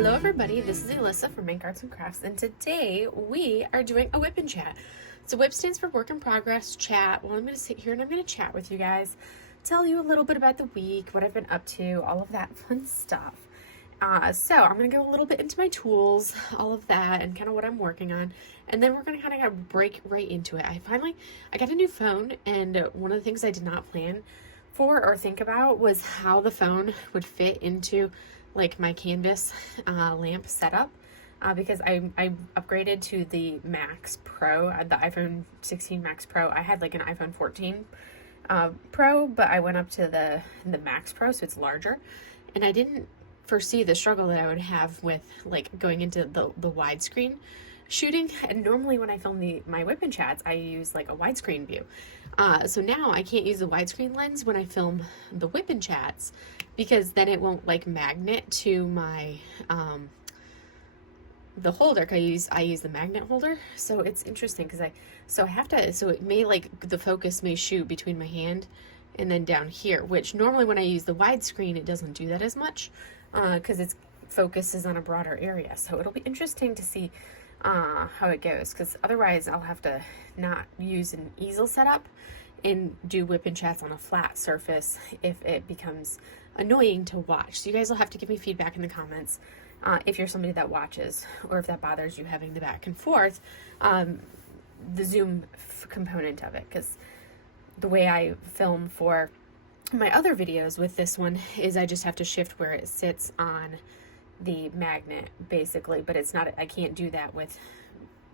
Hello everybody, this is Alyssa from Make Arts and Crafts, and today we are doing a WIP Chat. So WIP stands for Work in Progress Chat. Well, I'm going to sit here and I'm going to chat with you guys, tell you a little bit about the week, what I've been up to, all of that fun stuff. So I'm going to go a little bit into my tools, all of that, and kind of what I'm working on, and then we're going to kind of break right into it. I got a new phone, and one of the things I did not plan for or think about was how the phone would fit into like my canvas lamp setup, because I upgraded to the Max Pro, the iPhone 16 Max Pro. I had like an iPhone 14 Pro, but I went up to the Max Pro, so it's larger, and I didn't foresee the struggle that I would have with like going into the widescreen shooting. And normally when I film my WIP chats, I use like a widescreen view. So now I can't use the widescreen lens when I film the WIP chats, because then it won't like magnet to my the holder. I use the magnet holder. So it's interesting because I have to, so it may like the focus may shoot between my hand and then down here, which normally when I use the widescreen it doesn't do that as much, because its focus is on a broader area. So it'll be interesting to see how it goes, because otherwise I'll have to not use an easel setup and do WIP chats on a flat surface if it becomes annoying to watch. So you guys will have to give me feedback in the comments if you're somebody that watches, or if that bothers you having the back and forth, the zoom component of it, because the way I film for my other videos with this one is I just have to shift where it sits on the magnet basically, but it's not, I can't do that with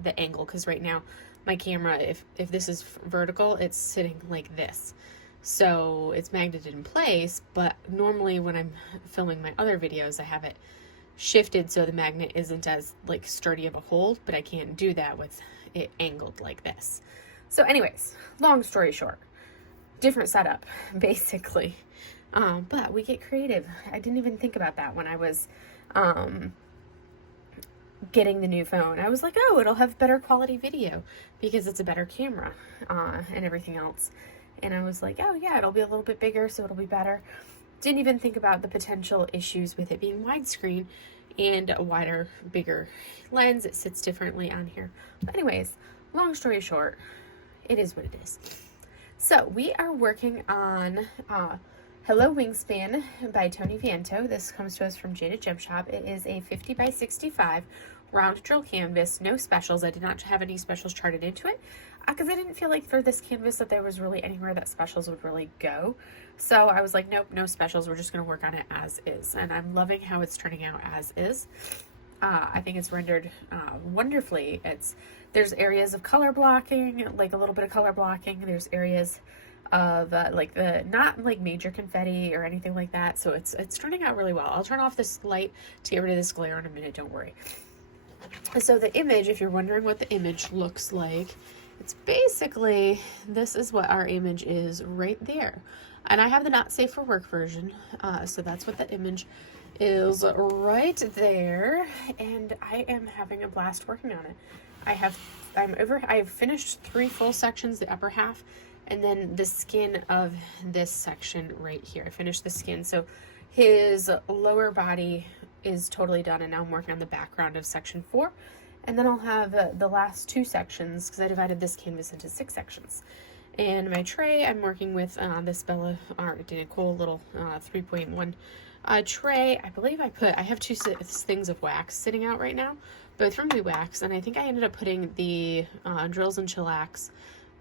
the angle, because right now my camera, if this is vertical, it's sitting like this, so it's magneted in place. But normally when I'm filming my other videos I have it shifted so the magnet isn't as like sturdy of a hold, but I can't do that with it angled like this. So anyways, long story short, different setup basically, but we get creative. I didn't even think about that when I was getting the new phone. I was like, oh, it'll have better quality video because it's a better camera and everything else. And I was like, oh yeah, it'll be a little bit bigger, so it'll be better. Didn't even think about the potential issues with it being widescreen and a wider, bigger lens. It sits differently on here. But anyways, long story short, it is what it is. So we are working on Hello Wingspan by Tony Viento. This comes to us from Jaded Gem Shop. It is a 50 by 65 round drill canvas, no specials. I did not have any specials charted into it because I didn't feel like for this canvas that there was really anywhere that specials would really go. So I was like, nope, no specials. We're just going to work on it as is. And I'm loving how it's turning out as is. I think it's rendered wonderfully. There's areas of color blocking, like a little bit of color blocking. There's areas of like not like major confetti or anything like that. So it's turning out really well. I'll turn off this light to get rid of this glare in a minute, don't worry. So the image, if you're wondering what the image looks like, it's basically, this is what our image is right there. And I have the not safe for work version. So that's what the image is right there. And I am having a blast working on it. I've finished 3 full sections, the upper half, and then the skin of this section right here. I finished the skin. So his lower body is totally done, and now I'm working on the background of section 4. And then I'll have the last 2 sections, because I divided this canvas into 6 sections. And my tray, I'm working with this Bella Art Nicole little 3.1 tray. I believe I have 2 things of wax sitting out right now, both from WE Wax, and I think I ended up putting the Drills and Chillax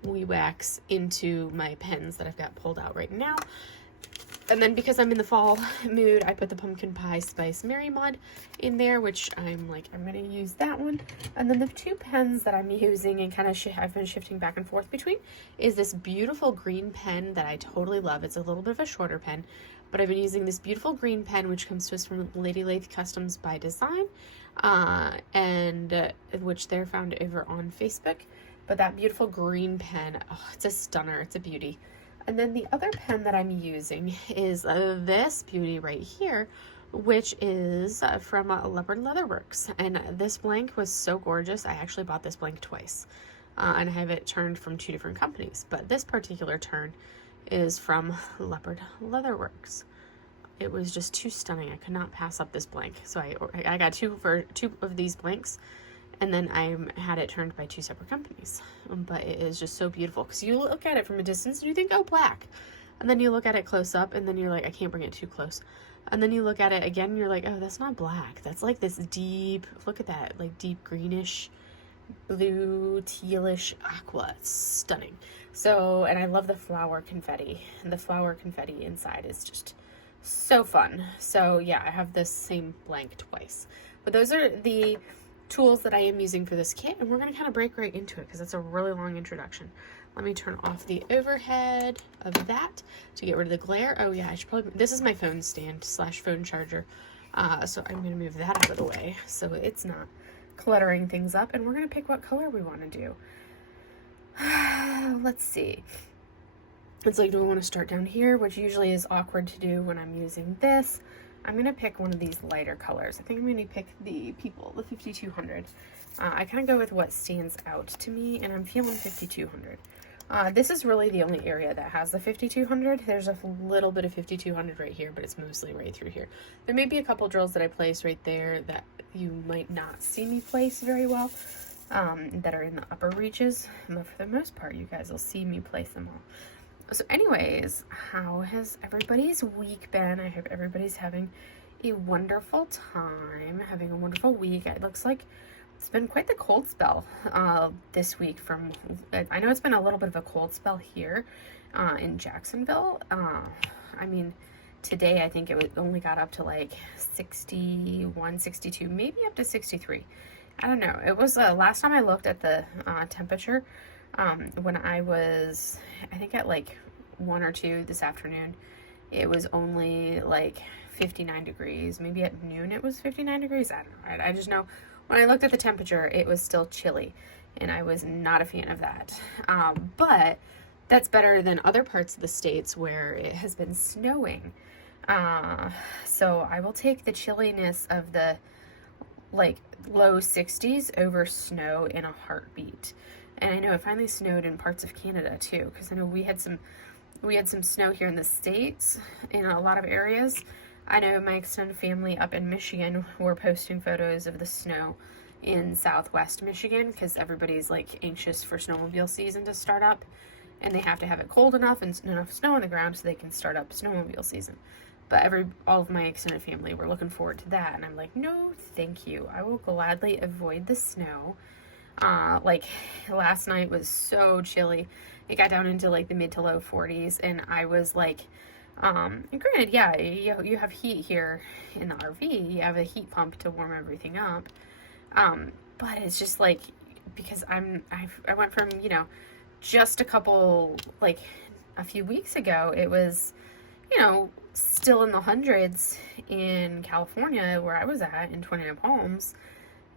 WE Wax into my pens that I've got pulled out right now. And then because I'm in the fall mood, I put the Pumpkin Pie Spice Mary Mud in there, which I'm going to use that one. And then the 2 pens that I'm using and kind of I've been shifting back and forth between is this beautiful green pen that I totally love. It's a little bit of a shorter pen, but I've been using this beautiful green pen, which comes to us from Lady Lathe Customs by Design, and which they're found over on Facebook. But that beautiful green pen, oh, it's a stunner. It's a beauty. And then the other pen that I'm using is this beauty right here, which is from Leopard Leatherworks. And this blank was so gorgeous. I actually bought this blank twice. And I have it turned from 2 different companies. But this particular turn is from Leopard Leatherworks. it was just too stunning. I could not pass up this blank. So I got two of these blanks, and then I had it turned by two separate companies. But it is just so beautiful because you look at it from a distance and you think, oh, black. And then you look at it close up and then you're like, I can't bring it too close. And then you look at it again and you're like, oh, that's not black. That's like this deep, look at that, like deep greenish, blue, tealish aqua. It's stunning. So, and I love the flower confetti. And the flower confetti inside is just so fun. So yeah, I have this same blank twice. But those are the tools that I am using for this kit, and we're going to kind of break right into it because it's a really long introduction. Let me turn off the overhead of that to get rid of the glare. Oh yeah, I should probably, this is my phone stand / phone charger. So I'm going to move that out of the way so it's not cluttering things up, and we're going to pick what color we want to do. Let's see. It's like, do we want to start down here, which usually is awkward to do when I'm using this. I'm going to pick one of these lighter colors. I think I'm going to pick the 5200. I kind of go with what stands out to me, and I'm feeling 5200. This is really the only area that has the 5200. There's a little bit of 5200 right here, but it's mostly right through here. There may be a couple drills that I place right there that you might not see me place very well, that are in the upper reaches, but for the most part, you guys will see me place them all. So anyways, how has everybody's week been? I hope everybody's having a wonderful time, having a wonderful week. It looks like it's been quite the cold spell this week. I know it's been a little bit of a cold spell here in Jacksonville. I mean, today I think it only got up to like 61, 62, maybe up to 63. I don't know. It was last time I looked at the temperature, when I was, I think at like 1 or 2 this afternoon, it was only like 59 degrees. Maybe at noon it was 59 degrees. I don't know. I just know when I looked at the temperature, it was still chilly, and I was not a fan of that. But that's better than other parts of the states where it has been snowing. So I will take the chilliness of the like low 60s over snow in a heartbeat. And I know it finally snowed in parts of Canada too, because I know we had some snow here in the States in a lot of areas. I know my extended family up in Michigan were posting photos of the snow in Southwest Michigan because everybody's like anxious for snowmobile season to start up, and they have to have it cold enough and enough snow on the ground so they can start up snowmobile season. But all of my extended family were looking forward to that, and I'm like, no, thank you. I will gladly avoid the snow. Like last night was so chilly. It got down into like the mid to low 40s, and I was like, and granted, yeah, you have heat here in the RV. You have a heat pump to warm everything up. But it's just like, because I went from, just a few weeks ago, it was, still in the hundreds in California where I was at in 29 Palms.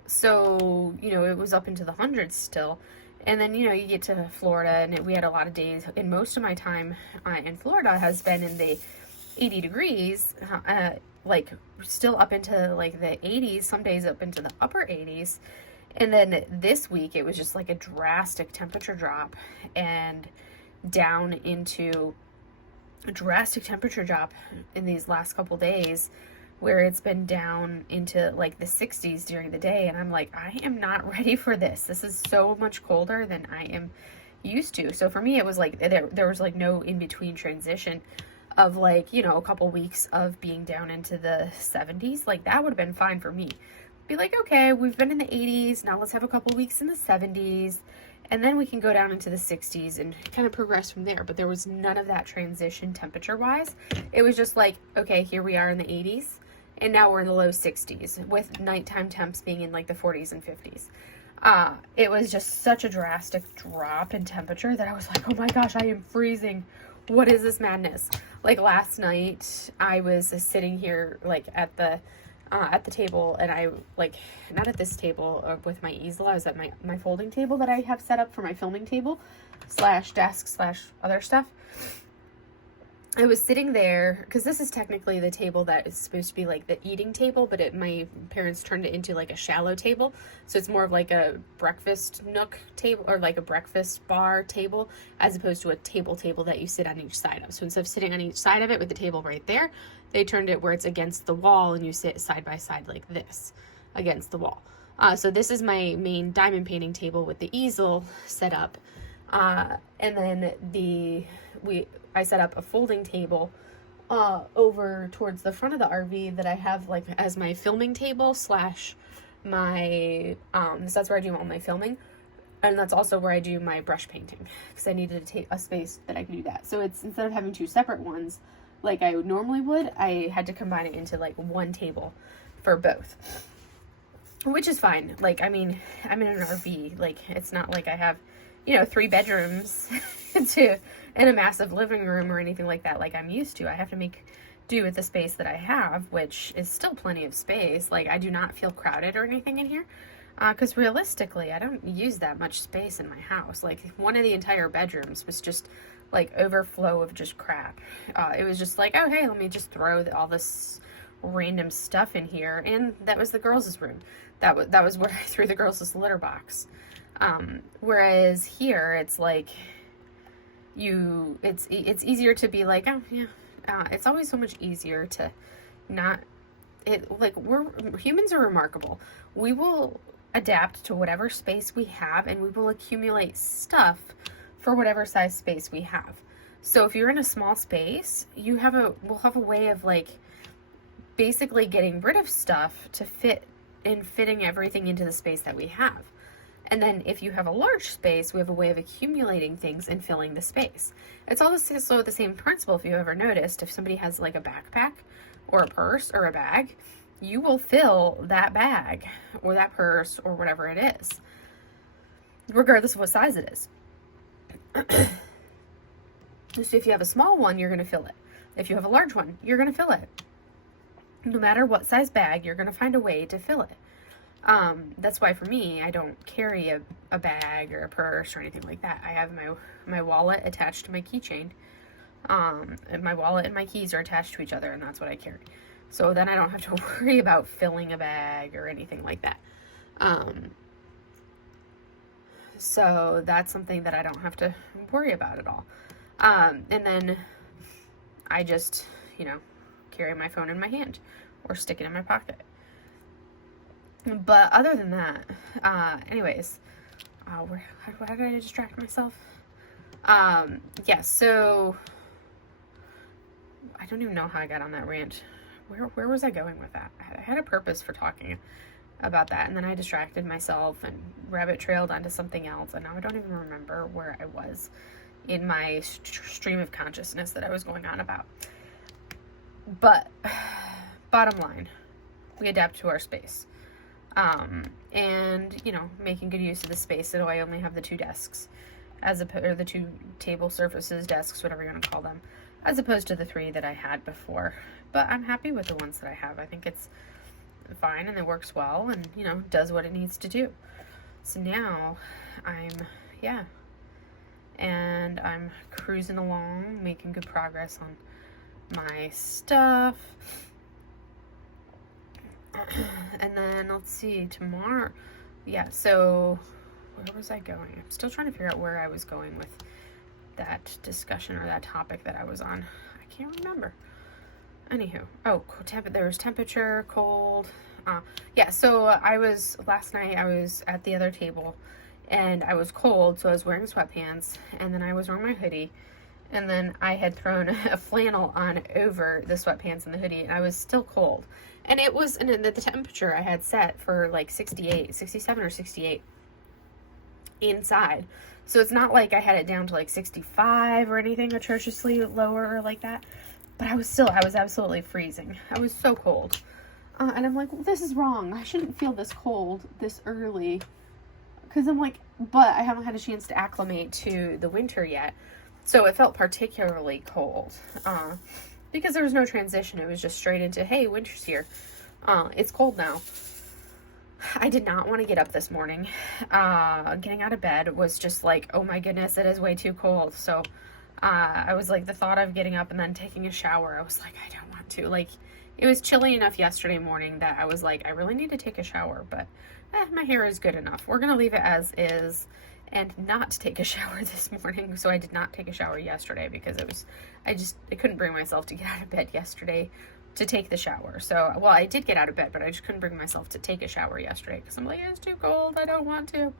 So, it was up into the hundreds still. And then, you get to Florida, and we had a lot of days, and most of my time in Florida has been in the 80 degrees, like still up into like the 80s, some days up into the upper 80s. And then this week it was just like a drastic temperature drop, and down into a drastic temperature drop in these last couple days, where it's been down into like the 60s during the day. And I'm like, I am not ready for this. This is so much colder than I am used to. So for me, it was like, there was like no in-between transition of like, a couple weeks of being down into the 70s. Like that would have been fine for me. Be like, okay, we've been in the 80s. Now let's have a couple weeks in the 70s. And then we can go down into the 60s and kind of progress from there. But there was none of that transition temperature-wise. It was just like, okay, here we are in the 80s. And now we're in the low 60s with nighttime temps being in like the 40s and 50s. It was just such a drastic drop in temperature that I was like, oh my gosh, I am freezing. What is this madness? Like last night, I was sitting here like at the table, and I like, not at this table with my easel. I was at my folding table that I have set up for my filming table / desk / other stuff. I was sitting there, because this is technically the table that is supposed to be like the eating table, but my parents turned it into like a shallow table. So it's more of like a breakfast nook table, or like a breakfast bar table, as opposed to a table that you sit on each side of. So instead of sitting on each side of it with the table right there, They turned it where it's against the wall and you sit side by side like this against the wall. So this is my main diamond painting table with the easel set up. And then I set up a folding table over towards the front of the RV that I have like as my filming table slash my, so that's where I do all my filming. And that's also where I do my brush painting, because I needed to take a space that I could do that. So it's, instead of having two separate ones like I normally would, I had to combine it into like one table for both, which is fine. Like, I mean, I'm in an RV, like it's not like I have, you know, 3 bedrooms and a massive living room or anything like that like I'm used to. I have to make do with the space that I have, which is still plenty of space. Like, I do not feel crowded or anything in here. Because realistically, I don't use that much space in my house. Like, one of the entire bedrooms was just, like, overflow of just crap. It was just like, oh, hey, let me just throw all this random stuff in here. And that was the girls' room. That was where I threw the girls' litter box. Whereas here, it's like, it's easier to be like, oh, yeah. It's always so much easier to not, humans are remarkable. We will adapt to whatever space we have, and we will accumulate stuff for whatever size space we have. So if you're in a small space, we'll have a way of like basically getting rid of stuff to fitting everything into the space that we have. And then if you have a large space, we have a way of accumulating things and filling the space. It's also the same principle. If you ever noticed, if somebody has like a backpack or a purse or a bag, you will fill that bag or that purse or whatever it is, regardless of what size it is. So if you have a small one, you're going to fill it. If you have a large one, you're going to fill it. No matter what size bag, you're going to find a way to fill it. That's why for me, I don't carry a bag or a purse or anything like that. I have my wallet attached to my keychain. And my wallet and my keys are attached to each other, and that's what I carry. So then I don't have to worry about filling a bag or anything like that. So that's something that I don't have to worry about at all. And then I just, carry my phone in my hand or stick it in my pocket. But other than that, anyways, how did I distract myself? So I don't even know how I got on that rant. Where was I going with that? I had a purpose for talking about that, and then I distracted myself and rabbit trailed onto something else, and now I don't even remember where I was in my stream of consciousness that I was going on about. But bottom line, we adapt to our space. And, making good use of the space. So I only have the 2 desks, or the 2 table surfaces, desks, whatever you want to call them, as opposed to the 3 that I had before. But I'm happy with the ones that I have. I think it's fine and it works well and, does what it needs to do. So now and I'm cruising along, making good progress on my stuff. And then let's see, tomorrow, so where was I going? I'm still trying to figure out where I was going with that discussion or that topic that I was on. I can't remember. Anywho, there was temperature, cold. So last night I was at the other table and I was cold, so I was wearing sweatpants, and then I was wearing my hoodie, and then I had thrown a flannel on over the sweatpants and the hoodie, and I was still cold. And it was, and the temperature I had set for like 67 or 68 inside. So it's not like I had it down to like 65 or anything atrociously lower or like that. But I was absolutely freezing. I was so cold. And I'm like, well, this is wrong. I shouldn't feel this cold this early. Because I'm like, but I haven't had a chance to acclimate to the winter yet. So it felt particularly cold. Because there was no transition. It was just straight into, hey, winter's here. It's cold now. I did not want to get up this morning. Getting out of bed was just like, oh my goodness, it is way too cold. So I was like, the thought of getting up and then taking a shower, I was like, I don't want to. Like, it was chilly enough yesterday morning that I was like, I really need to take a shower. But my hair is good enough. We're going to leave it as is and not take a shower this morning. So I did not take a shower yesterday because I couldn't bring myself to get out of bed yesterday to take the shower. So, well, I did get out of bed, but I just couldn't bring myself to take a shower yesterday because I'm like, it's too cold, I don't want to.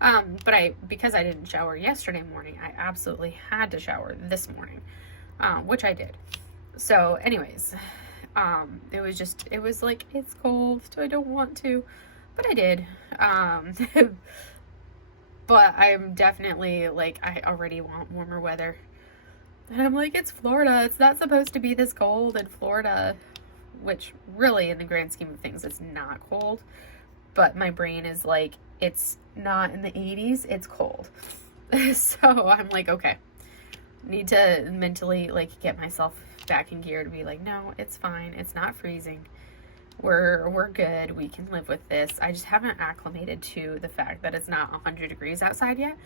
But because I didn't shower yesterday morning, I absolutely had to shower this morning, which I did. So anyways, it was like, it's cold, so I don't want to, but I did. But I'm definitely like, I already want warmer weather. And I'm like, it's Florida. It's not supposed to be this cold in Florida, which really in the grand scheme of things, it's not cold. But my brain is like, it's not in the 80s, it's cold. So I'm like, okay, need to mentally like get myself back in gear to be like, no, it's fine. It's not freezing. We're good. We can live with this. I just haven't acclimated to the fact that it's not 100 degrees outside yet.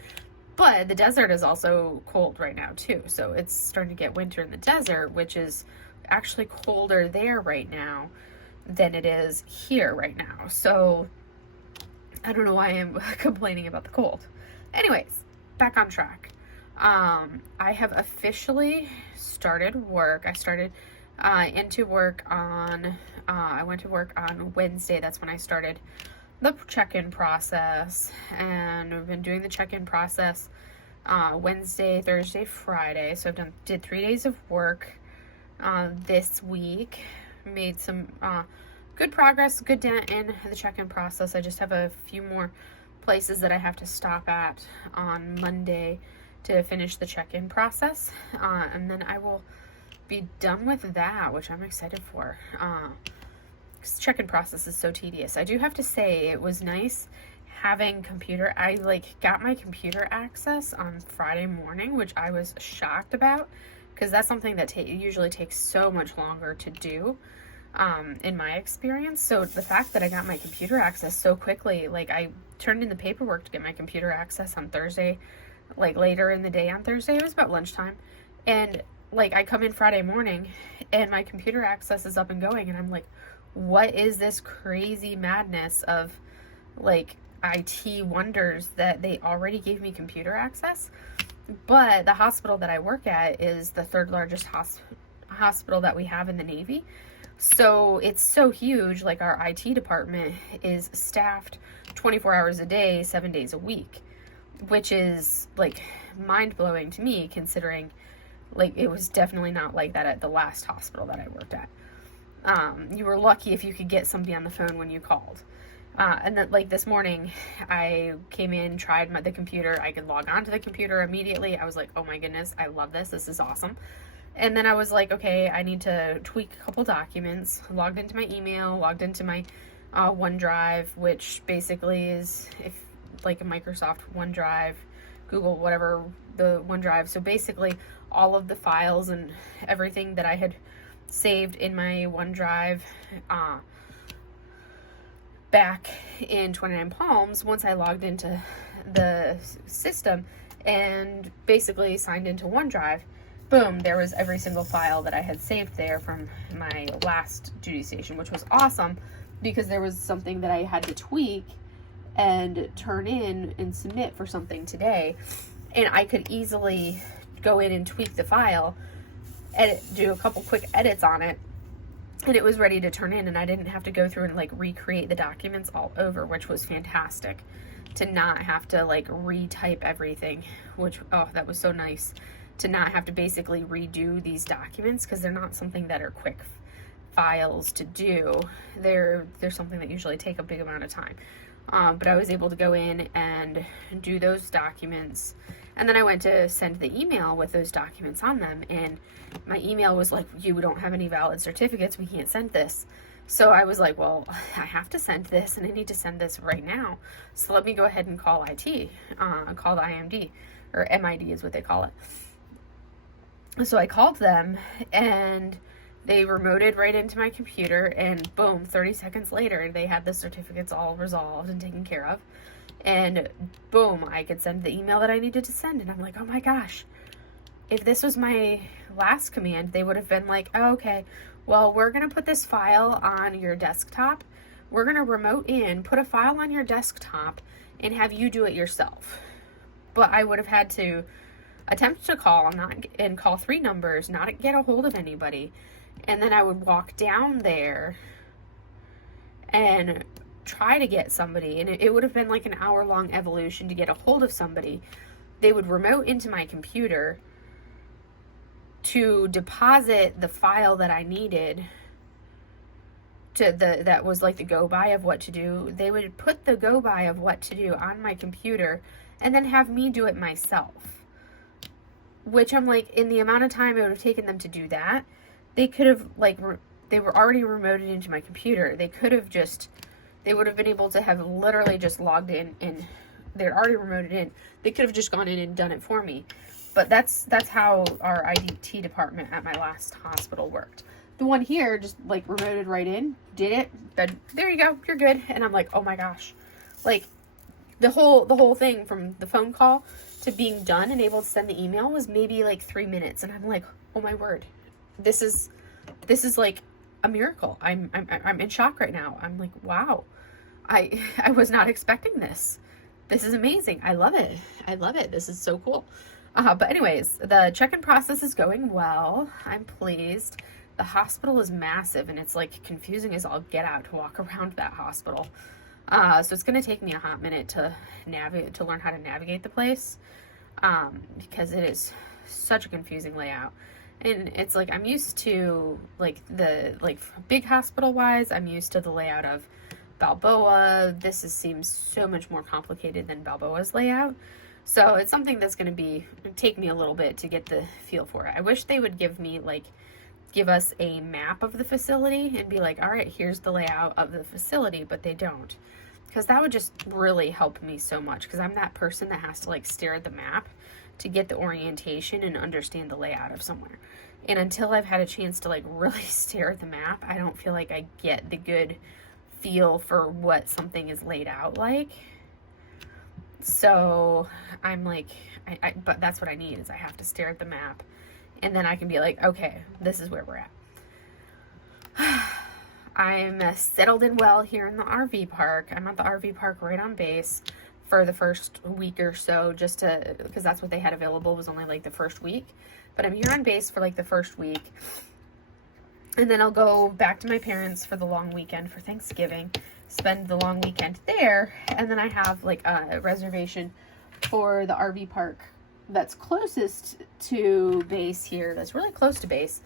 But the desert is also cold right now too. So it's starting to get winter in the desert, which is actually colder there right now than it is here right now. So I don't know why I'm complaining about the cold. Anyways, back on track. I have officially started work. I started into work on, I went to work on Wednesday. That's when I started the check-in process, and I've been doing the check-in process Wednesday, Thursday, Friday. So did 3 days of work this week. Made some good progress, good dent in the check-in process. I just have a few more places that I have to stop at on Monday to finish the check-in process, and then I will be done with that, which I'm excited for. Check-in process is so tedious. I do have to say it was nice having I got my computer access on Friday morning, which I was shocked about because that's something that usually takes so much longer to do in my experience. So the fact that I got my computer access so quickly, like I turned in the paperwork to get my computer access on Thursday, like later in the day on Thursday, it was about lunchtime, and like I come in Friday morning and my computer access is up and going, and I'm like, what is this crazy madness of like IT wonders that they already gave me computer access? But the hospital that I work at is the third largest hospital that we have in the Navy. So it's so huge. Like our IT department is staffed 24 hours a day, 7 days a week, which is like mind-blowing to me considering like it was definitely not like that at the last hospital that I worked at. You were lucky if you could get somebody on the phone when you called. And then like this morning I came in, tried the computer. I could log onto the computer immediately. I was like, oh my goodness, I love this. This is awesome. And then I was like, okay, I need to tweak a couple documents. Logged into my email, logged into my OneDrive, which basically is like a Microsoft OneDrive, Google, whatever, the OneDrive. So basically all of the files and everything that I had saved in my OneDrive back in 29 Palms, once I logged into the system and basically signed into OneDrive, boom, there was every single file that I had saved there from my last duty station, which was awesome because there was something that I had to tweak and turn in and submit for something today, and I could easily go in and tweak the file, do a couple quick edits on it, and it was ready to turn in, and I didn't have to go through and like recreate the documents all over, which was fantastic to not have to like retype everything, which, oh, that was so nice to not have to basically redo these documents because they're not something that are quick files to do. They're something that usually take a big amount of time. But I was able to go in and do those documents, and then I went to send the email with those documents on them, and my email was like, you don't have any valid certificates, we can't send this. So I was like, well, I have to send this, and I need to send this right now, so let me go ahead and call IT, call the IMD, or MID is what they call it. So I called them, and they remoted right into my computer, and boom, 30 seconds later, they had the certificates all resolved and taken care of. And boom, I could send the email that I needed to send. And I'm like, oh my gosh, if this was my last command, they would have been like, oh, okay, well, we're going to put this file on your desktop. We're going to remote in, put a file on your desktop, and have you do it yourself. But I would have had to attempt to call, and call 3 numbers, not get a hold of anybody, And then I would walk down there and try to get somebody, and it would have been like an hour-long evolution to get a hold of somebody. They would remote into my computer to deposit the file that I needed to that was like the go-by of what to do. They would put the go-by of what to do on my computer and then have me do it myself. Which I'm like, in the amount of time it would have taken them to do that, they could have, like, they were already remoted into my computer. They would have been able to have literally just logged in, and they're already remoted in. They could have just gone in and done it for me. But that's how our IT department at my last hospital worked. The one here just, like, remoted right in, did it, but there you go, you're good. And I'm like, oh my gosh. Like, the whole thing from the phone call to being done and able to send the email was maybe like 3 minutes. And I'm like, oh my word, this is like a miracle. I'm in shock right now. I'm like, wow, I was not expecting this. This is amazing. I love it. I love it. This is so cool. But anyways, the check-in process is going well. I'm pleased. The hospital is massive, and it's like confusing as all get out to walk around that hospital. So it's going to take me a hot minute to learn how to navigate the place, because it is such a confusing layout. And it's like, I'm used to big hospital wise, I'm used to the layout of Balboa. This seems so much more complicated than Balboa's layout. So it's something that's going to take me a little bit to get the feel for it. I wish they would give us a map of the facility and be like, all right, here's the layout of the facility, but they don't. Because that would just really help me so much, because I'm that person that has to like stare at the map to get the orientation and understand the layout of somewhere. And until I've had a chance to like really stare at the map, I don't feel like I get the good feel for what something is laid out like. So I'm like, but that's what I need, is I have to stare at the map, and then I can be like, okay, this is where we're at. I'm settled in well here in the RV park. I'm at the RV park right on base for the first week or so, because that's what they had available, was only like the first week. But I'm here on base for like the first week. And then I'll go back to my parents for the long weekend for Thanksgiving, spend the long weekend there. And then I have like a reservation for the RV park that's closest to base here, that's really close to base.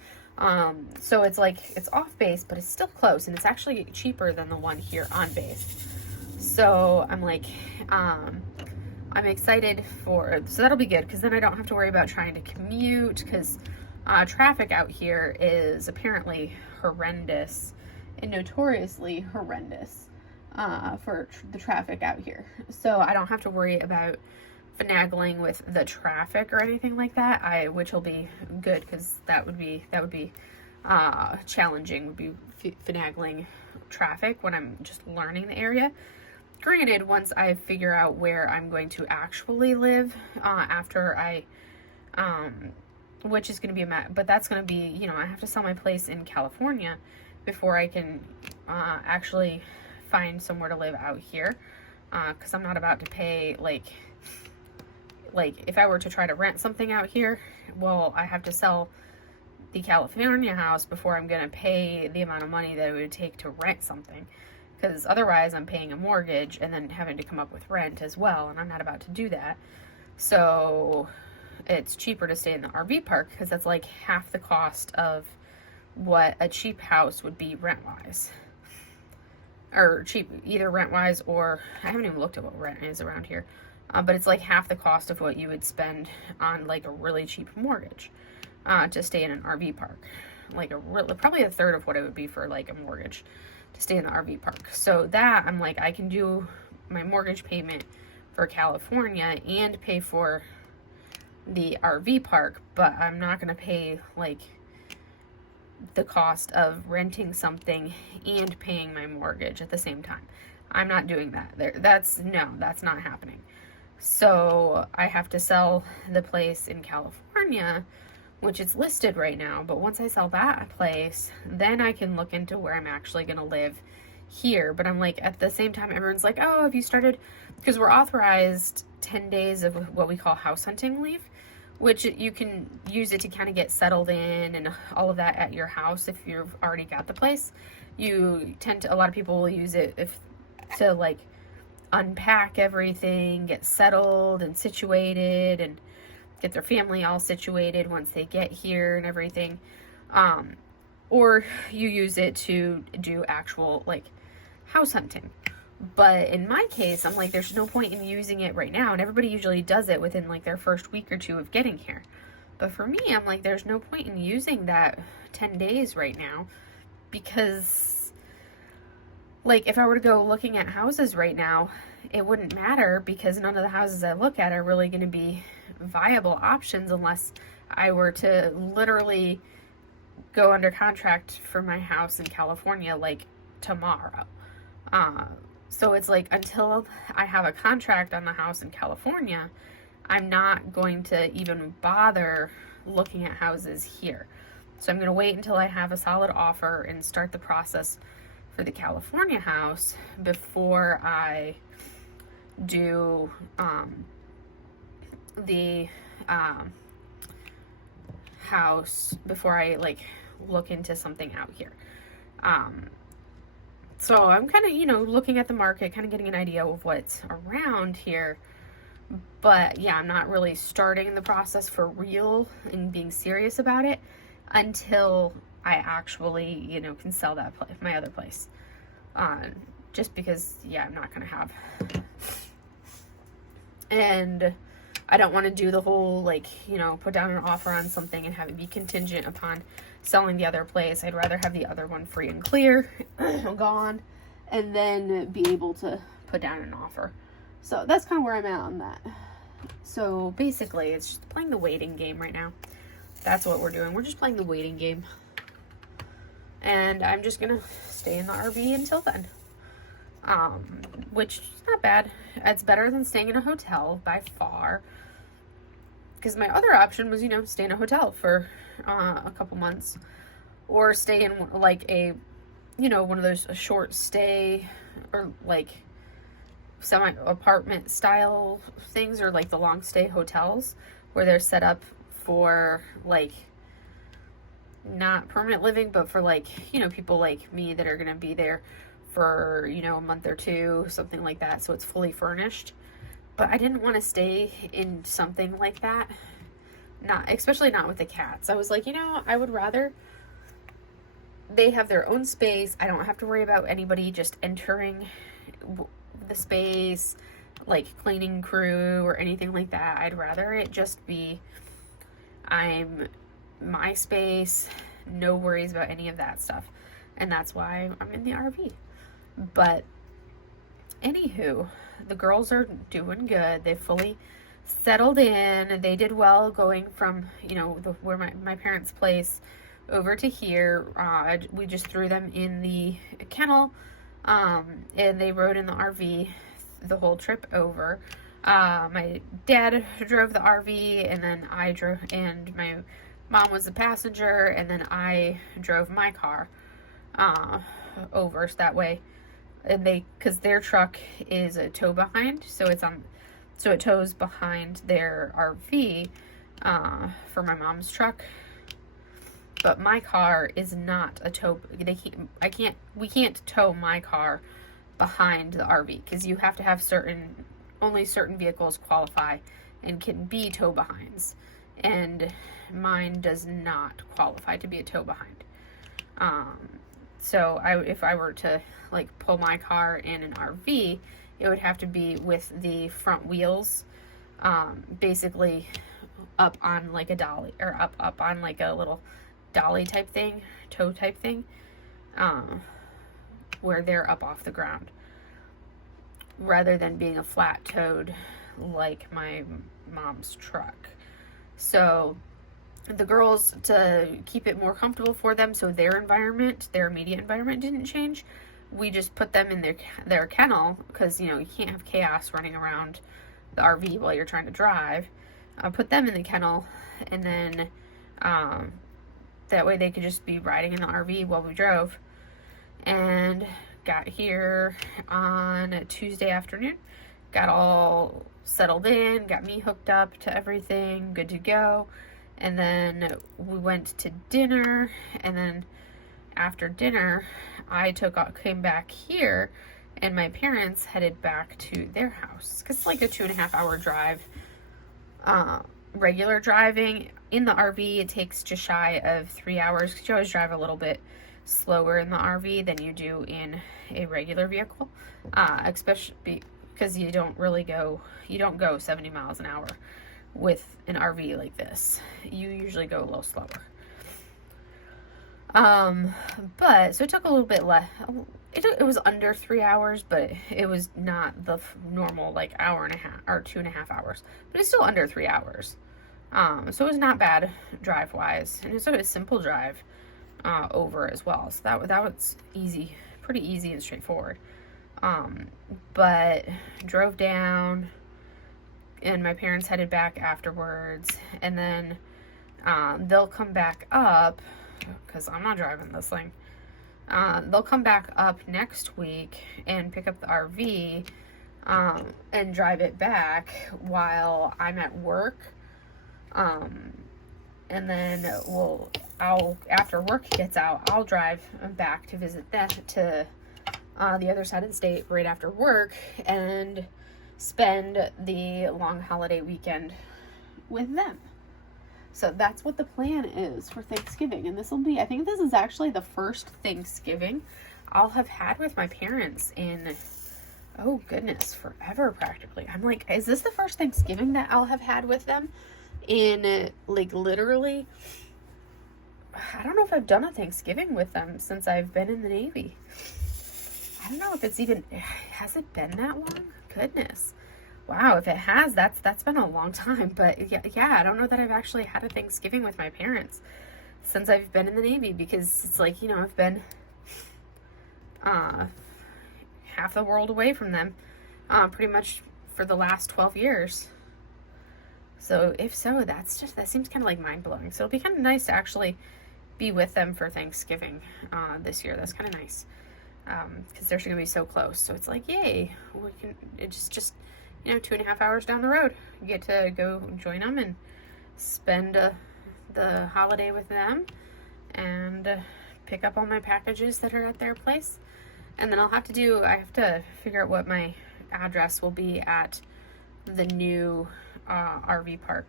So it's like, it's off base, but it's still close, and it's actually cheaper than the one here on base. So I'm like, I'm excited so that'll be good, because then I don't have to worry about trying to commute, because traffic out here is apparently horrendous, and notoriously horrendous for the traffic out here. So I don't have to worry about finagling with the traffic or anything like that, which will be good, because that would be challenging, would be finagling traffic when I'm just learning the area. Granted, once I figure out where I'm going to actually live, after which is going to be but that's going to be, I have to sell my place in California before I can actually find somewhere to live out here, because I'm not about to pay like if I were to try to rent something out here, well, I have to sell the California house before I'm going to pay the amount of money that it would take to rent something, because otherwise I'm paying a mortgage and then having to come up with rent as well, and I'm not about to do that. So it's cheaper to stay in the RV park, because that's like half the cost of what a cheap house would be rent-wise. Or cheap, either rent-wise, or I haven't even looked at what rent is around here. But it's like half the cost of what you would spend on like a really cheap mortgage to stay in an RV park. Like probably a third of what it would be for like a mortgage to stay in the RV park. So that, I'm like, I can do my mortgage payment for California and pay for the RV park, but I'm not going to pay like the cost of renting something and paying my mortgage at the same time. I'm not doing that. That's not happening. So I have to sell the place in California, which is listed right now. But once I sell that place, then I can look into where I'm actually going to live here. But I'm like, at the same time, everyone's like, oh, have you started? Because we're authorized 10 days of what we call house hunting leave, which you can use it to kind of get settled in and all of that at your house if you've already got the place. A lot of people will use it to like unpack everything, get settled and situated, and get their family all situated once they get here and everything. Or you use it to do actual like house hunting. But in my case, I'm like, there's no point in using it right now. And everybody usually does it within like their first week or two of getting here. But for me, I'm like, there's no point in using that 10 days right now, because like if I were to go looking at houses right now, it wouldn't matter, because none of the houses I look at are really going to be viable options unless I were to literally go under contract for my house in California like tomorrow. So it's like, until I have a contract on the house in California, I'm not going to even bother looking at houses here. So I'm going to wait until I have a solid offer and start the process for the California house before I do the house, before I like look into something out here. So I'm kind of, looking at the market, kind of getting an idea of what's around here. But yeah, I'm not really starting the process for real and being serious about it until I actually, can sell that my other place. Just because, yeah, I'm not going to have. And I don't want to do the whole, like, put down an offer on something and have it be contingent upon selling the other place. I'd rather have the other one free and clear, gone, and then be able to put down an offer. So that's kind of where I'm at on that. So basically, it's just playing the waiting game right now. That's what we're doing. We're just playing the waiting game. And I'm just going to stay in the RV until then. Which is not bad. It's better than staying in a hotel by far. Because my other option was, stay in a hotel for a couple months. Or stay in like a, one of those short stay or like semi-apartment style things, or like the long stay hotels where they're set up for like not permanent living, but for like, people like me that are going to be there for, a month or two, something like that. So it's fully furnished. But I didn't want to stay in something like that. Especially not with the cats. I was like, I would rather they have their own space. I don't have to worry about anybody just entering the space, like cleaning crew or anything like that. I'd rather it just be my space, no worries about any of that stuff. And that's why I'm in the RV. But anywho, the girls are doing good. They fully settled in. They did well going from, where my parents' place over to here. We just threw them in the kennel, and they rode in the RV the whole trip over. My dad drove the RV, and then I drove, and my mom was the passenger, and then I drove my car over, so that way, and because their truck is a tow behind, so it tows behind their RV for my mom's truck. But my car is not a tow. We can't tow my car behind the RV, because you have to have only certain vehicles qualify and can be tow behinds, and mine does not qualify to be a tow behind. So if I were to like pull my car in an RV, it would have to be with the front wheels, basically up on like a dolly, or up on like a little dolly type thing, tow type thing, where they're up off the ground, rather than being a flat towed like my mom's truck. So the girls, to keep it more comfortable for them, so their immediate environment didn't change, we just put them in their kennel, because you can't have chaos running around the RV while you're trying to drive. Put them in the kennel, and then that way they could just be riding in the RV while we drove. And got here on a Tuesday afternoon, got all settled in, got me hooked up to everything, good to go. And then we went to dinner, and then after dinner, came back here, and my parents headed back to their house, because it's like a 2.5 hour drive. Regular driving in the RV, it takes just shy of 3 hours, because you always drive a little bit slower in the RV than you do in a regular vehicle, especially because you don't go 70 miles an hour with an RV like this. You usually go a little slower. But so it took a little bit less. It was under 3 hours, but it was not the normal like hour and a half or 2.5 hours. But it's still under 3 hours. So it was not bad drive wise, and it's a simple drive over as well. So that was easy, pretty easy and straightforward. But drove down, and my parents headed back afterwards, and then they'll come back up, because I'm not driving this thing. They'll come back up next week and pick up the RV and drive it back while I'm at work. And then after work gets out, I'll drive back to visit them to the other side of the state right after work and spend the long holiday weekend with them. So that's what the plan is for Thanksgiving. And I think this is actually the first Thanksgiving I'll have had with my parents in, oh goodness, forever practically. I'm like, is this the first Thanksgiving that I'll have had with them in like literally, I don't know if I've done a Thanksgiving with them since I've been in the Navy. I don't know if has it been that long? Goodness. Wow, if it has, that's been a long time. But yeah, I don't know that I've actually had a Thanksgiving with my parents since I've been in the Navy, because it's like, I've been half the world away from them pretty much for the last 12 years. So if so, that seems kind of like mind-blowing. So it'll be kind of nice to actually be with them for Thanksgiving this year. That's kind of nice, because they're going to be so close. So it's like, yay, it's just 2.5 hours down the road. You get to go join them and spend the holiday with them, and pick up all my packages that are at their place. And then I have to figure out what my address will be at the new RV park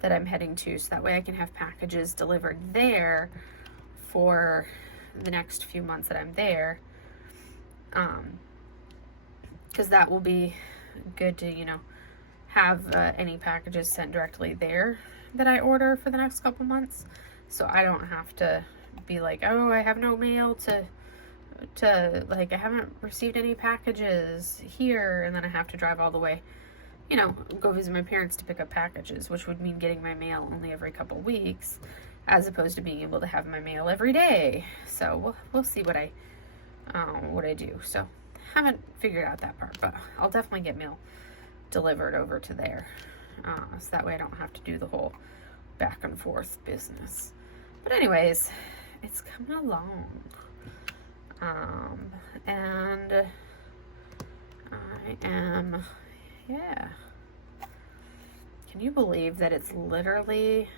that I'm heading to, so that way I can have packages delivered there for the next few months that I'm there, because that will be good to have any packages sent directly there that I order for the next couple months, so I don't have to be like, oh, I have no mail to like, I haven't received any packages here, and then I have to drive all the way, go visit my parents to pick up packages, which would mean getting my mail only every couple weeks, as opposed to being able to have my mail every day. So we'll see what I do. So haven't figured out that part, but I'll definitely get mail delivered over to there, so that way I don't have to do the whole back and forth business. But anyways, it's coming along, and I am, yeah. Can you believe that it's literally,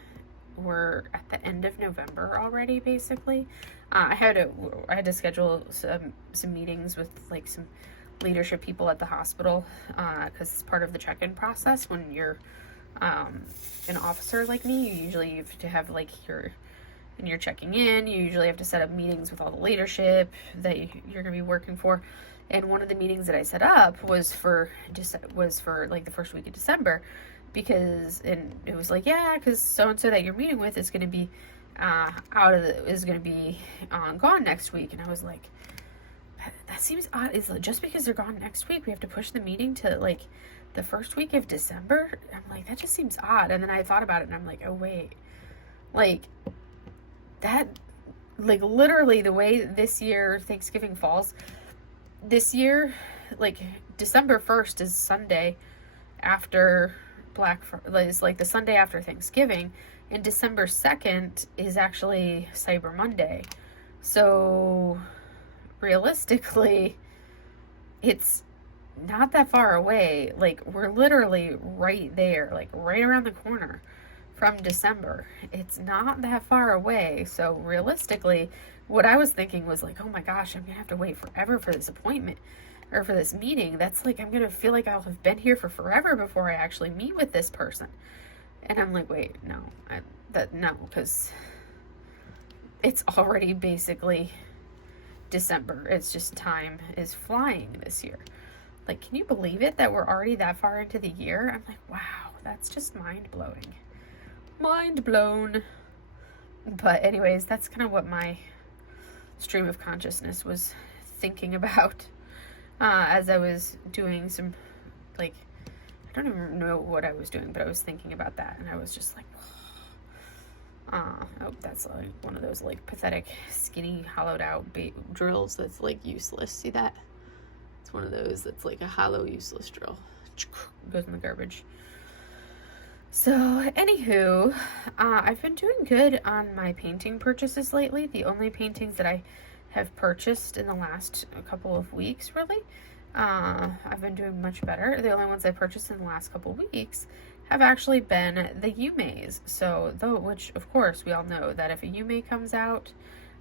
we're at the end of November already, basically? I had to schedule some meetings with like some leadership people at the hospital, because it's part of the check-in process. When you're an officer like me, you usually have to have like when you're checking in, you usually have to set up meetings with all the leadership that you're going to be working for. And one of the meetings that I set up was for like the first week of December, because it was like, yeah, because so and so that you're meeting with is going to be gone next week. And I was like, that seems odd. Is it just because they're gone next week we have to push the meeting to like the first week of December? I'm like, that just seems odd. And then I thought about it, and I'm like, oh wait, like that, like literally the way this year Thanksgiving falls, this year, like December 1st is Sunday after is like the Sunday after Thanksgiving, and December 2nd is actually Cyber Monday. So realistically, it's not that far away. Like, we're literally right there, like right around the corner from December. It's not that far away. So realistically, what I was thinking was like, oh my gosh, I'm gonna have to wait forever for this appointment or for this meeting. That's like, I'm gonna feel like I'll have been here for forever before I actually meet with this person. And I'm like, wait, no, no, because it's already basically December. It's just, time is flying this year. Like, can you believe it that we're already that far into the year? I'm like, wow, that's just mind-blowing. Mind blown. But anyways, that's kind of what my stream of consciousness was thinking about as I was doing some, like, I don't even know what I was doing, but I was thinking about that, and I was just like, oh, that's like one of those like pathetic, skinny, hollowed out drills that's like useless. See that? It's one of those that's like a hollow, useless drill. Goes in the garbage. So, anywho, I've been doing good on my painting purchases lately. The only paintings that I have purchased in the last couple of weeks, really, I've been doing much better. The only ones I purchased in the last couple of weeks have actually been the Yumeis. So, which, of course, we all know that if a Yume comes out,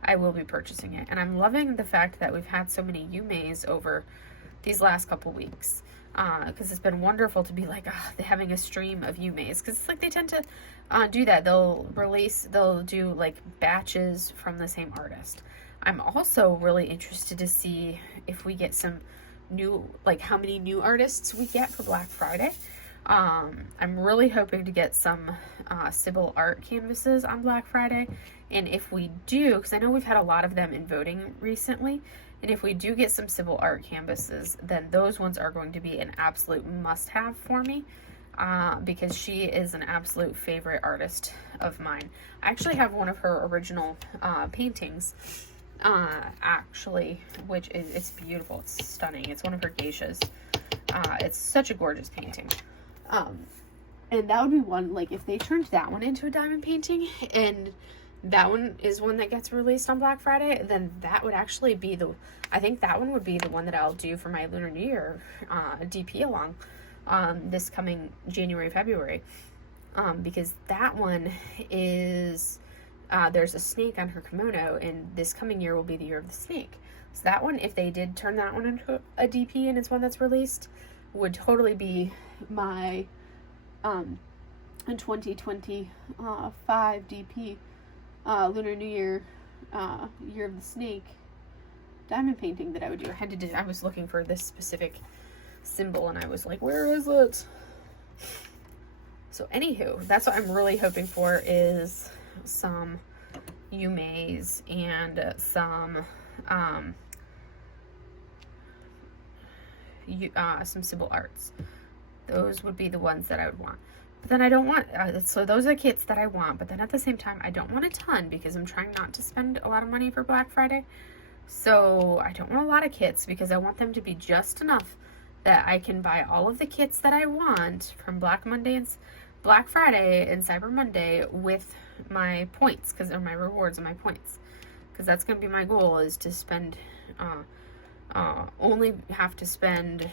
I will be purchasing it. And I'm loving the fact that we've had so many Yumeis over these last couple weeks. Because it's been wonderful to be like, having a stream of Yumeis. Because it's like they tend to do that. They'll do like batches from the same artist. I'm also really interested to see if we get some new, like how many new artists we get for Black Friday. I'm really hoping to get some Sybil art canvases on Black Friday. And if we do, because I know we've had a lot of them in voting recently, and if we do get some Sybil art canvases, then those ones are going to be an absolute must-have for me, because she is an absolute favorite artist of mine. I actually have one of her original paintings, actually, which is, it's beautiful. It's stunning. It's one of her geishas. It's such a gorgeous painting. And that would be one, like, if they turned that one into a diamond painting, and that one is one that gets released on Black Friday, then that would actually be I think that one would be the one that I'll do for my Lunar New Year DP along this coming January, February. Because that one is, there's a snake on her kimono, and this coming year will be the year of the snake. So that one, if they did turn that one into a DP and it's one that's released, would totally be my 2025 DP. Lunar New Year, Year of the Snake diamond painting that I would do. I was looking for this specific symbol, and I was like, where is it? So anywho, that's what I'm really hoping for, is some Yumeis and some Sybil arts. Those would be the ones that I would want. But then I don't want, so those are kits that I want, but then at the same time, I don't want a ton because I'm trying not to spend a lot of money for Black Friday. So I don't want a lot of kits because I want them to be just enough that I can buy all of the kits that I want from Black Friday and Cyber Monday with my points, because they're my rewards and my points. Because that's going to be my goal, is to spend, only have to spend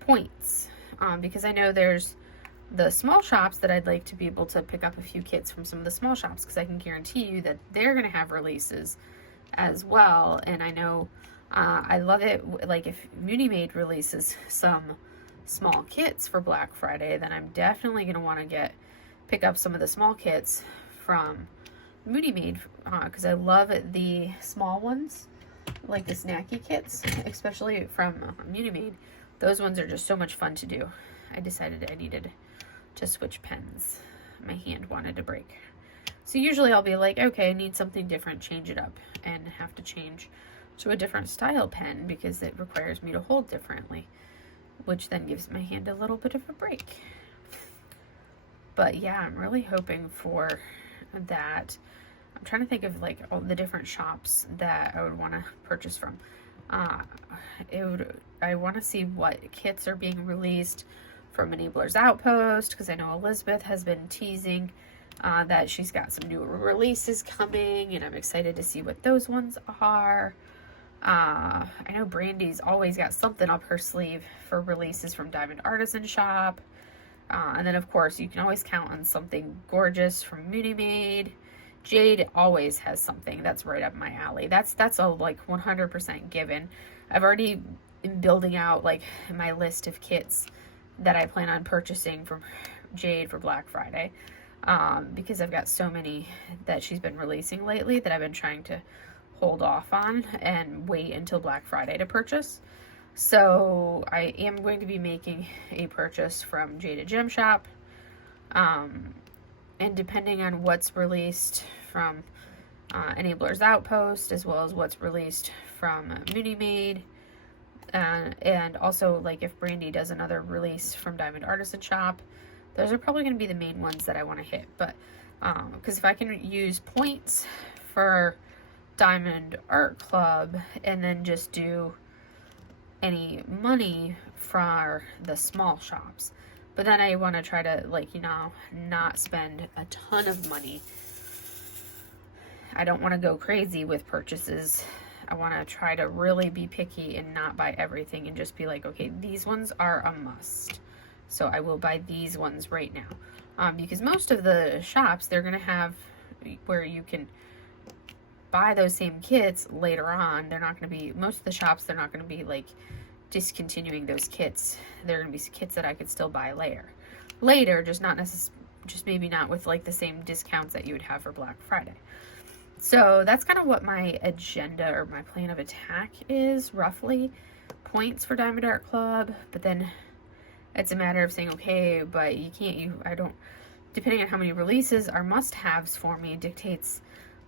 points. Because I know there's the small shops that I'd like to be able to pick up a few kits from some of the small shops, because I can guarantee you that they're going to have releases as well. And I know I love it, like if Munimade releases some small kits for Black Friday, then I'm definitely going to want to pick up some of the small kits from Munimade, because I love the small ones, like the snacky kits, especially from Munimade. Those ones are just so much fun to do. I decided I needed to switch pens. My hand wanted to break. So usually I'll be like, okay, I need something different, change it up, and have to change to a different style pen because it requires me to hold differently, which then gives my hand a little bit of a break. But yeah, I'm really hoping for that. I'm trying to think of like all the different shops that I would want to purchase from. I want to see what kits are being released from Enabler's Outpost, because I know Elizabeth has been teasing that she's got some new releases coming, and I'm excited to see what those ones are. I know Brandy's always got something up her sleeve for releases from Diamond Artisan Shop. And then, of course, you can always count on something gorgeous from Moody Maid. Jade always has something that's right up my alley. That's a like 100% given. I've already been building out like my list of kits that I plan on purchasing from Jade for Black Friday, because I've got so many that she's been releasing lately that I've been trying to hold off on and wait until Black Friday to purchase. So I am going to be making a purchase from Jada Gem Shop, and depending on what's released from Enabler's Outpost, as well as what's released from Moody Maid, and also like if Brandy does another release from Diamond Artisan Shop, those are probably going to be the main ones that I want to hit. But because if I can use points for Diamond Art Club and then just do any money for the small shops, but then I want to try to, like, you know, not spend a ton of money. I don't want to go crazy with purchases. I want to try to really be picky and not buy everything and just be like, okay, these ones are a must, so I will buy these ones right now. Because most of the shops, they're going to have where you can buy those same kits later on. They're not going to be, most of the shops, they're not going to be like discontinuing those kits. They're going to be kits that I could still buy later, just not necessarily, just maybe not with like the same discounts that you would have for Black Friday. So that's kind of what my agenda or my plan of attack is, roughly. Points for Diamond Art Club, but then it's a matter of saying, okay, but you can't, I don't, depending on how many releases are must-haves for me dictates,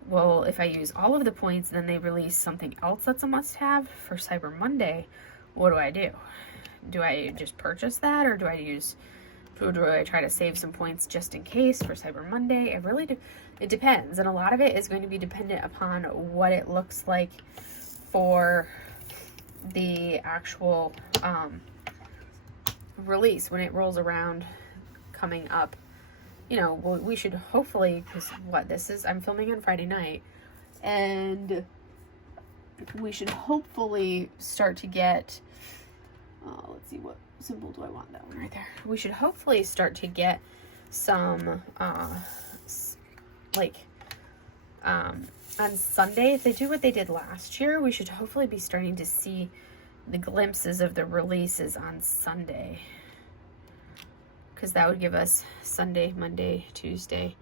well, if I use all of the points, then they release something else that's a must-have for Cyber Monday. What do? Do I just purchase that, or do I try to save some points just in case for Cyber Monday? It depends, and a lot of it is going to be dependent upon what it looks like for the actual release when it rolls around coming up. You know, we should hopefully, because I'm filming on Friday night, and we should hopefully start to get, let's see, what symbol do I want? That one right there. We should hopefully start to get some, on Sunday, if they do what they did last year, we should hopefully be starting to see the glimpses of the releases on Sunday. Because that would give us Sunday, Monday, Tuesday,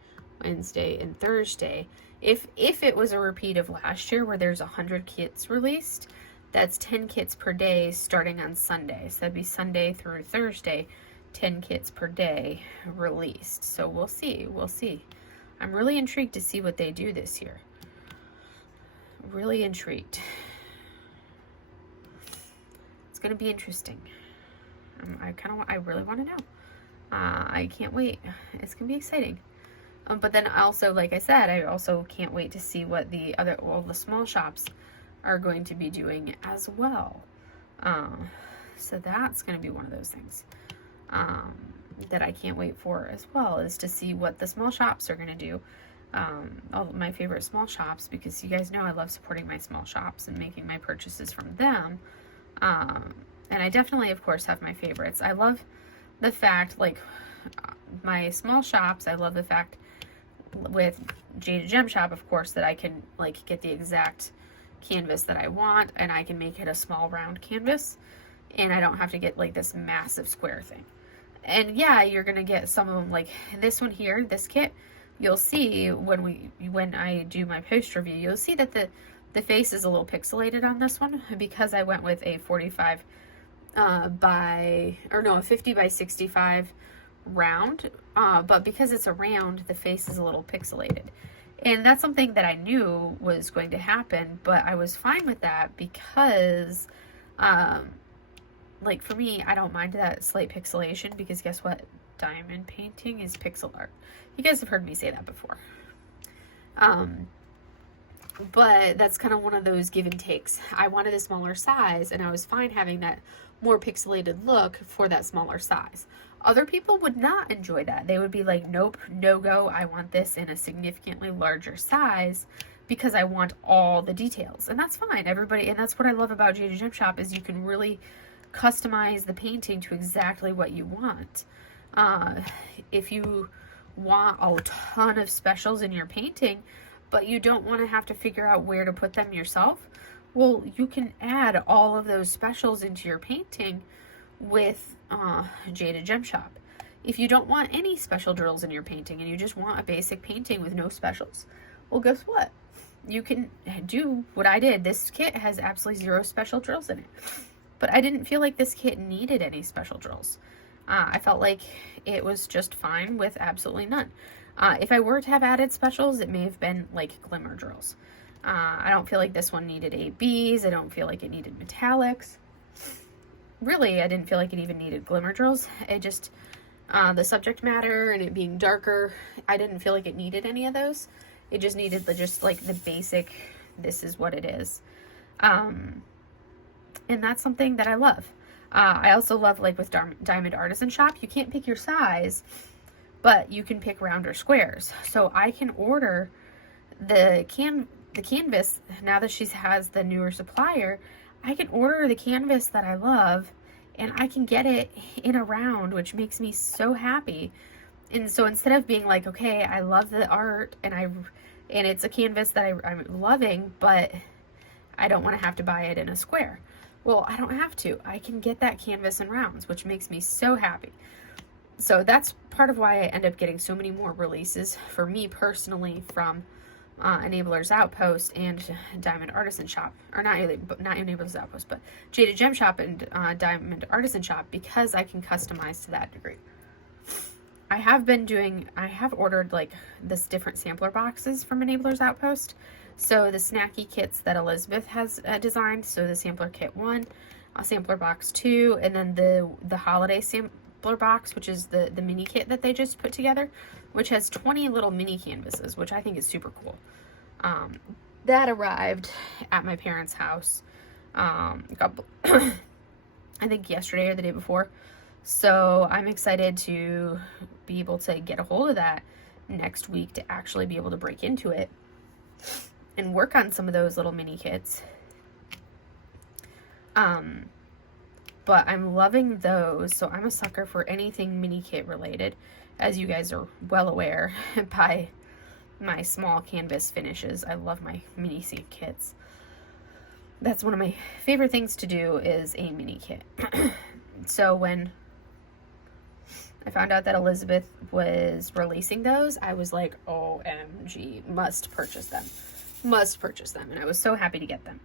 Wednesday, and Thursday. If it was a repeat of last year where there's 100 kits released, that's 10 kits per day starting on Sunday. So that'd be Sunday through Thursday, 10 kits per day released. So we'll see. I'm really intrigued to see what they do this year. Really intrigued. It's going to be interesting. I really want to know. I can't wait. It's going to be exciting. But then also, like I said, I also can't wait to see what the small shops are going to be doing as well. So that's going to be one of those things that I can't wait for as well, is to see what the small shops are going to do. All my favorite small shops, because you guys know I love supporting my small shops and making my purchases from them. And I definitely, of course, have my favorites. I love the fact, like, my small shops, I love the fact with Jada Gem Shop, of course, that I can, like, get the exact canvas that I want, and I can make it a small round canvas, and I don't have to get, like, this massive square thing. And yeah, you're gonna get some of them, like this one here, this kit. You'll see when I do my post review, you'll see that the face is a little pixelated on this one, because I went with a 50 by 65 round, but because it's a round, the face is a little pixelated. And that's something that I knew was going to happen, but I was fine with that because, like, for me, I don't mind that slight pixelation, because guess what? Diamond painting is pixel art. You guys have heard me say that before. But that's kind of one of those give and takes. I wanted a smaller size, and I was fine having that more pixelated look for that smaller size. Other people would not enjoy that. They would be like, nope, no go. I want this in a significantly larger size because I want all the details, and that's fine. Everybody, and that's what I love about Jada Gem Shop, is you can really customize the painting to exactly what you want. If you want a ton of specials in your painting, but you don't want to have to figure out where to put them yourself, well, you can add all of those specials into your painting with Jada Gem Shop. If you don't want any special drills in your painting and you just want a basic painting with no specials, well, guess what? You can do what I did. This kit has absolutely 0 special drills in it, but I didn't feel like this kit needed any special drills. I felt like it was just fine with absolutely none. If I were to have added specials, it may have been like glimmer drills. I don't feel like this one needed ABs. I don't feel like it needed metallics. Really, I didn't feel like it even needed glimmer drills. It just, the subject matter and it being darker, I didn't feel like it needed any of those. It just needed just like the basic, this is what it is. And that's something that I love. I also love, like with Diamond Artisan Shop, you can't pick your size, but you can pick round or squares. So I can order the canvas, now that she has the newer supplier, I can order the canvas that I love, and I can get it in a round, which makes me so happy. And so instead of being like, okay, I love the art, and it's a canvas that I'm loving, but I don't want to have to buy it in a square. Well, I don't have to. I can get that canvas in rounds, which makes me so happy. So that's part of why I end up getting so many more releases for me personally from Enabler's Outpost and Diamond Artisan Shop, or not Enabler's Outpost, but Jada Gem Shop and Diamond Artisan Shop, because I can customize to that degree. I have ordered like this different sampler boxes from Enabler's Outpost. So the snacky kits that Elizabeth has designed, so the sampler kit 1, sampler box 2, and then the holiday sampler box, which is the mini kit that they just put together, which has 20 little mini canvases, which I think is super cool. That arrived at my parents' house, I think yesterday or the day before. So I'm excited to be able to get a hold of that next week to actually be able to break into it and work on some of those little mini kits. But I'm loving those, so I'm a sucker for anything mini kit related, as you guys are well aware by my small canvas finishes. I love my mini seed kits. That's one of my favorite things to do, is a mini kit. So when I found out that Elizabeth was releasing those, I was like, OMG, must purchase them. And I was so happy to get them.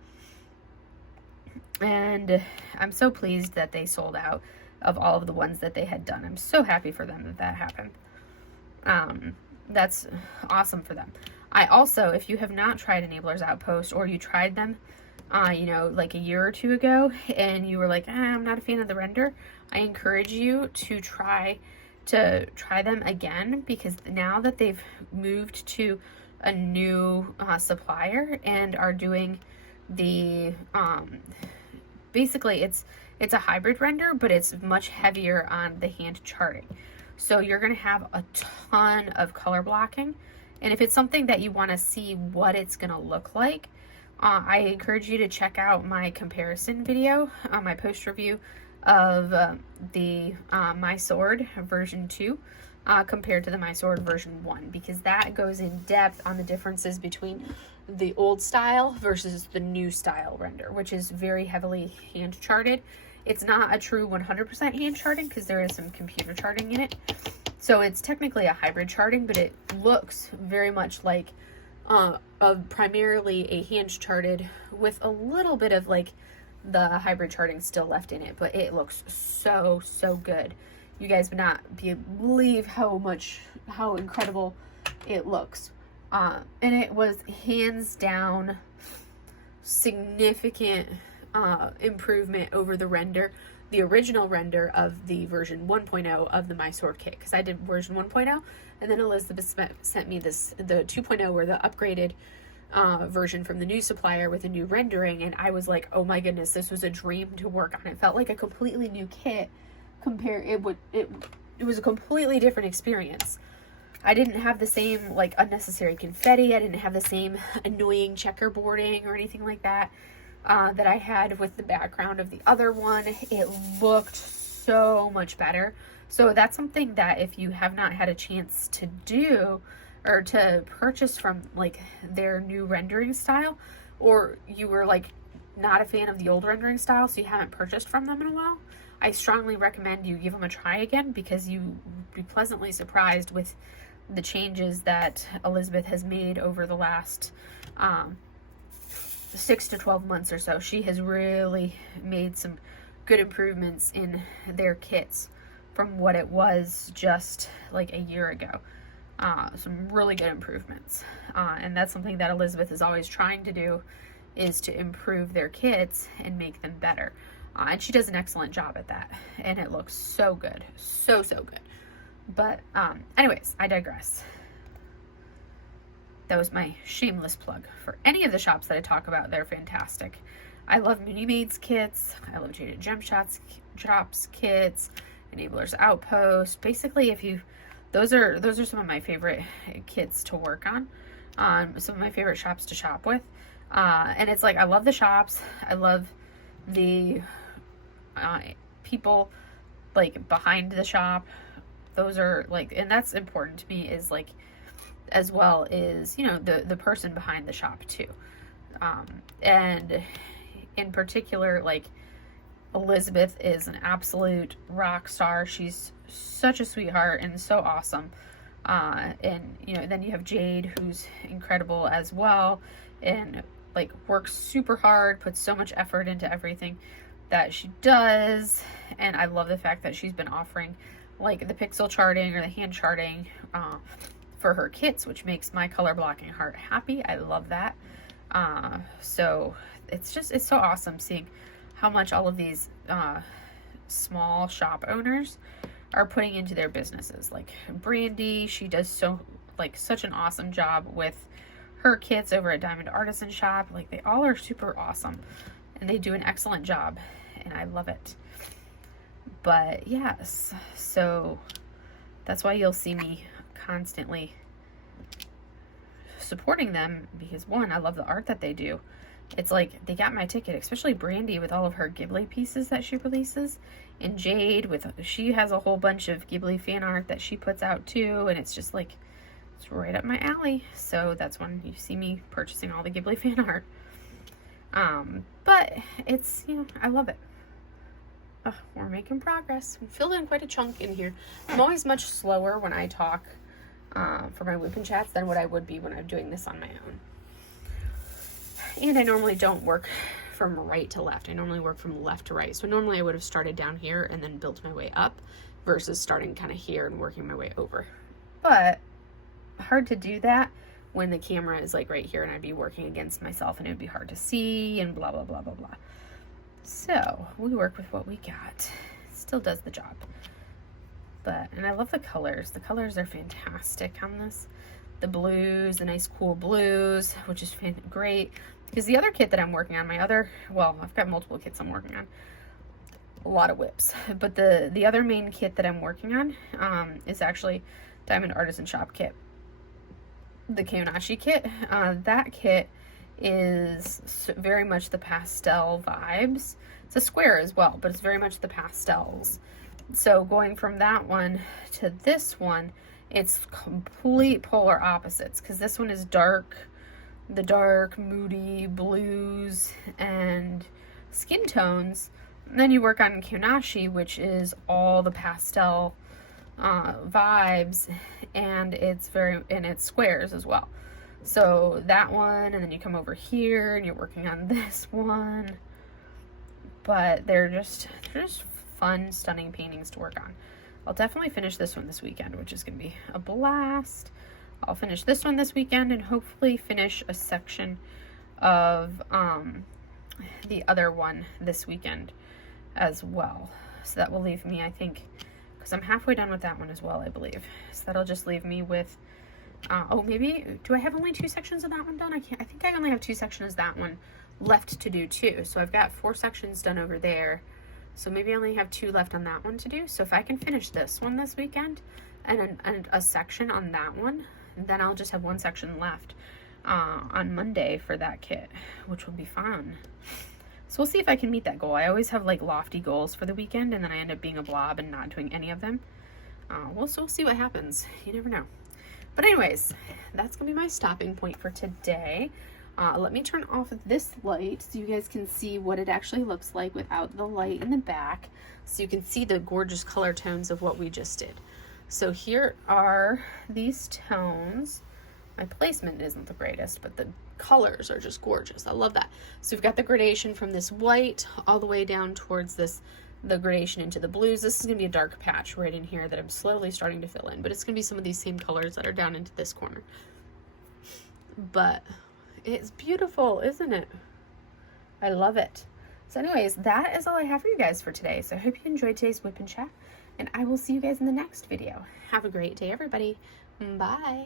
And I'm so pleased that they sold out of all of the ones that they had done. I'm so happy for them that happened. That's awesome for them. I also, if you have not tried Enabler's Outpost, or you tried them, like a year or two ago, and you were like, I'm not a fan of the render, I encourage you to try them again, because now that they've moved to a new supplier and are doing the basically it's a hybrid render, but it's much heavier on the hand charting. So you're going to have a ton of color blocking, and if it's something that you want to see what it's going to look like, I encourage you to check out my comparison video, my post review of the My Sword version 2 compared to the My Sword version 1, because that goes in depth on the differences between the old style versus the new style render, which is very heavily hand charted. It's not a true 100% hand charting, because there is some computer charting in it. So it's technically a hybrid charting, but it looks very much like primarily a hand charted with a little bit of like the hybrid charting still left in it, but it looks so good. You guys would not believe how incredible it looks. And it was hands down significant improvement over the original render of the version 1.0 of the My Sword kit, because I did version 1.0, and then Elizabeth sent me the 2.0, or the upgraded version from the new supplier with a new rendering, and I was like, oh my goodness, this was a dream to work on. It felt like a completely new kit. It was a completely different experience. I didn't have the same like unnecessary confetti. I didn't have the same annoying checkerboarding or anything like that that I had with the background of the other one. It looked so much better. So that's something that if you have not had a chance to do or to purchase from like their new rendering style, or you were like not a fan of the old rendering style, so you haven't purchased from them in a while, I strongly recommend you give them a try again, because you'll be pleasantly surprised with the changes that Elizabeth has made over the last 6 to 12 months or so. She has really made some good improvements in their kits from what it was just like a year ago. Some really good improvements. And that's something that Elizabeth is always trying to do, is to improve their kits and make them better. And she does an excellent job at that. And it looks so good. So good. But anyways, I digress. That was my shameless plug for any of the shops that I talk about. They're fantastic. I love Mooney Maid's kits. I love Jaded Gem Shops kits, Enablers Outpost. Basically, those are some of my favorite kits to work on. Some of my favorite shops to shop with. And it's like, I love the shops. I love the people like behind the shop. Those are like, and that's important to me, is like, as well as, you know, the person behind the shop too. And in particular, like, Elizabeth is an absolute rock star. She's such a sweetheart and so awesome. And, you know, then you have Jade, who's incredible as well, and like works super hard, puts so much effort into everything that she does. And I love the fact that she's been offering like the pixel charting or the hand charting for her kits, which makes my color blocking heart happy. I love that. So it's so awesome seeing how much all of these small shop owners are putting into their businesses. Like Brandy, she does such an awesome job with her kits over at Diamond Artisan Shop. Like, they all are super awesome and they do an excellent job, and I love it. But yes, so that's why you'll see me constantly supporting them, because one, I love the art that they do. It's like they got my ticket, especially Brandy with all of her Ghibli pieces that she releases, and Jade she has a whole bunch of Ghibli fan art that she puts out too, and it's just like, it's right up my alley. So that's when you see me purchasing all the Ghibli fan art. But it's, you know, I love it. We're making progress. We filled in quite a chunk in here. I'm always much slower when I talk for my WIP chats than what I would be when I'm doing this on my own. And I normally don't work from right to left. I normally work from left to right. So normally I would have started down here and then built my way up, versus starting kind of here and working my way over. But hard to do that when the camera is like right here, and I'd be working against myself and it would be hard to see and blah, blah, blah, blah, blah. So we work with what we got. Still does the job. And I love the colors. The colors are fantastic on this. The blues, the nice cool blues, which is great. Because the other kit that I'm working on, I've got multiple kits I'm working on. A lot of WIPs. But the other main kit that I'm working on is actually Diamond Artisan Shop kit. The Kyonashi kit. That kit is very much the pastel vibes. It's a square as well, but it's very much the pastels. So going from that one to this one, it's complete polar opposites, because this one is the dark, moody blues and skin tones. And then you work on Kyonashi, which is all the pastel vibes, and it's squares as well. So that one, and then you come over here and you're working on this one. But they're just fun, stunning paintings to work on. I'll definitely finish this one this weekend, which is going to be a blast. I'll finish this one this weekend and hopefully finish a section of the other one this weekend as well. So that will leave me, I think, because I'm halfway done with that one as well, I believe. So that'll just leave me with, do I have only 2 sections of that one done? I think I only have 2 sections of that one left to do too. So I've got 4 sections done over there. So maybe I only have 2 left on that one to do. So if I can finish this one this weekend and a section on that one. And then I'll just have one section left on Monday for that kit, which will be fun. So we'll see if I can meet that goal. I always have like lofty goals for the weekend, and then I end up being a blob and not doing any of them. We'll see what happens. You never know. But anyways, that's gonna be my stopping point for today. Let me turn off this light so you guys can see what it actually looks like without the light in the back, so you can see the gorgeous color tones of what we just did. So here are these tones. My placement isn't the greatest, but the colors are just gorgeous. I love that. So we've got the gradation from this white all the way down towards the gradation into the blues. This is going to be a dark patch right in here that I'm slowly starting to fill in, but it's going to be some of these same colors that are down into this corner. But it's beautiful, isn't it? I love it. So anyways, that is all I have for you guys for today. So I hope you enjoyed today's WIP Chat, and I will see you guys in the next video. Have a great day, everybody. Bye.